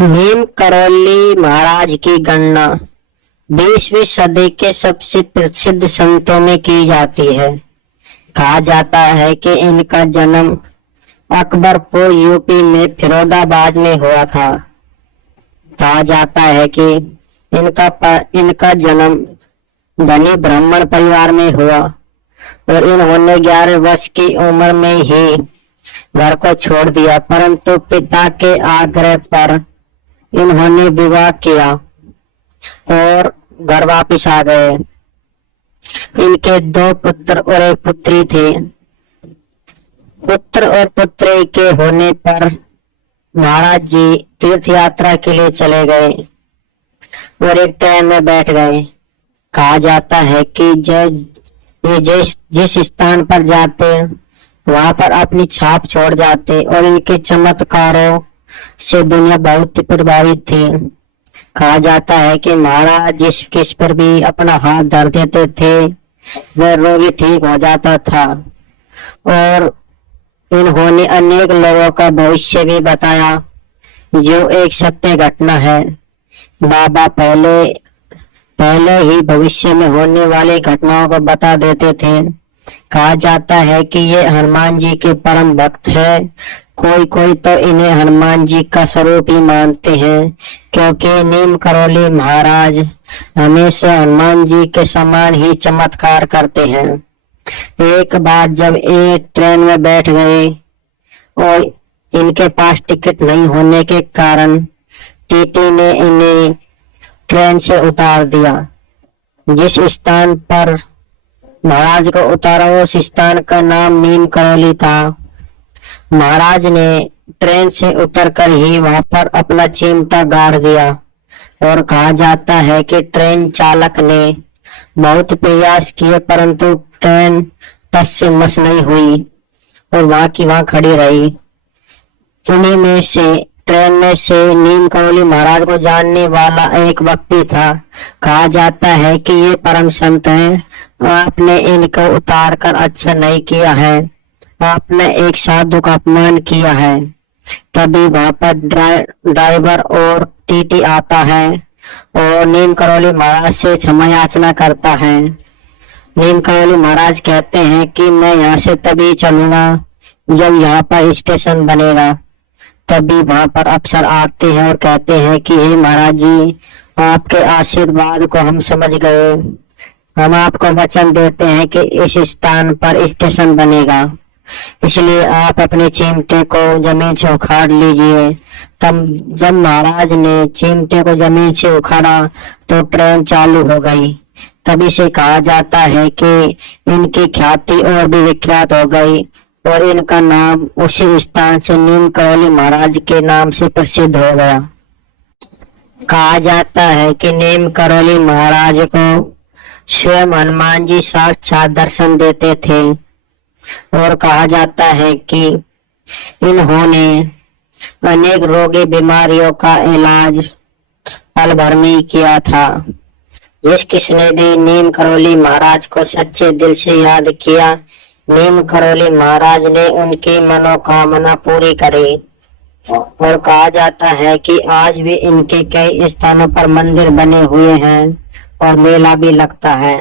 नीम करौली महाराज की गणना 20वीं सदी के सबसे प्रसिद्ध संतों में की जाती है। कहा जाता है कि इनका जन्म अकबरपुर यूपी में फिरोजाबाद में हुआ था। कहा जाता है कि इनका जन्म धनी ब्राह्मण परिवार में हुआ और इन्होंने 11 वर्ष की उम्र में ही घर को छोड़ दिया, परंतु पिता के आग्रह पर इन्होंने विवाह किया और घर वापिस आ गए। इनके 2 पुत्र और 1 पुत्री थे। पुत्र और पुत्री के होने पर महाराज जी तीर्थ यात्रा के लिए चले गए और एक ट्रेन में बैठ गए। कहा जाता है कि जिस स्थान पर जाते वहां पर अपनी छाप छोड़ जाते और इनके चमत्कारों से दुनिया बहुत प्रभावित थी। कहा जाता है कि महाराज जिस किस पर भी अपना हाथ धर देते थे वह रोगी ठीक हो जाता था और इन्होंने अनेक लोगों का भविष्य भी बताया, जो एक सत्य घटना है। बाबा पहले ही भविष्य में होने वाली घटनाओं को बता देते थे। कहा जाता है कि ये हनुमान जी के परम भक्त है। कोई तो इन्हें हनुमान जी का स्वरूप ही मानते हैं, क्योंकि नीम करौली महाराज हमेशा हनुमान जी के समान ही चमत्कार करते हैं। एक बार जब ये ट्रेन में बैठ गए और इनके पास टिकट नहीं होने के कारण टीटी ने इन्हें ट्रेन से उतार दिया। जिस स्थान पर महाराज को उतारा उस स्थान का नाम नीम करौली था। महाराज ने ट्रेन से उतरकर ही वहां पर अपना चिमटा गाड़ दिया और कहा जाता है कि ट्रेन चालक ने बहुत प्रयास किए, परंतु ट्रेन टस से मस नहीं हुई और वहां की वहां खड़ी रही। उन्हीं में से ट्रेन में से नीम करौली महाराज को जानने वाला एक व्यक्ति था। कहा जाता है कि ये परम संत हैं, आपने इनको उतार कर अच्छा नहीं किया है, आपने एक साधु का अपमान किया है। तभी वहां पर ड्राइवर और टीटी आता है और नीम करौली महाराज से क्षमा याचना करता है। नीम करौली महाराज कहते हैं कि मैं यहाँ से तभी चलूंगा जब यहाँ पर स्टेशन बनेगा। तभी वहां पर अफसर आते हैं और कहते हैं कि हे महाराज जी, आपके आशीर्वाद को हम समझ गए, हम आपको वचन देते हैं कि इस स्थान पर स्टेशन बनेगा, इसलिए आप अपने चिमटे को जमीन से उखाड़ लीजिए। तब जब महाराज ने चिमटे को जमीन से उखाड़ा तो ट्रेन चालू हो गई। तभी से कहा जाता है कि इनकी ख्याति और भी विख्यात हो गई और इनका नाम उसी स्थान से नीम करौली महाराज के नाम से प्रसिद्ध हो गया। कहा जाता है कि नीम करौली महाराज को स्वयं हनुमान जी साक्षात दर्शन देते थे और कहा जाता है कि इन्होंने अनेक रोगी बीमारियों का इलाज पल भर में किया था। जिस किसने भी नीम करौली महाराज को सच्चे दिल से याद किया, नीम करौली महाराज ने उनकी मनोकामना पूरी करी। और कहा जाता है कि आज भी इनके कई स्थानों पर मंदिर बने हुए हैं और मेला भी लगता है।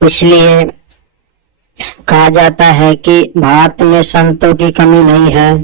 इसलिए कहा जाता है कि भारत में संतों की कमी नहीं है।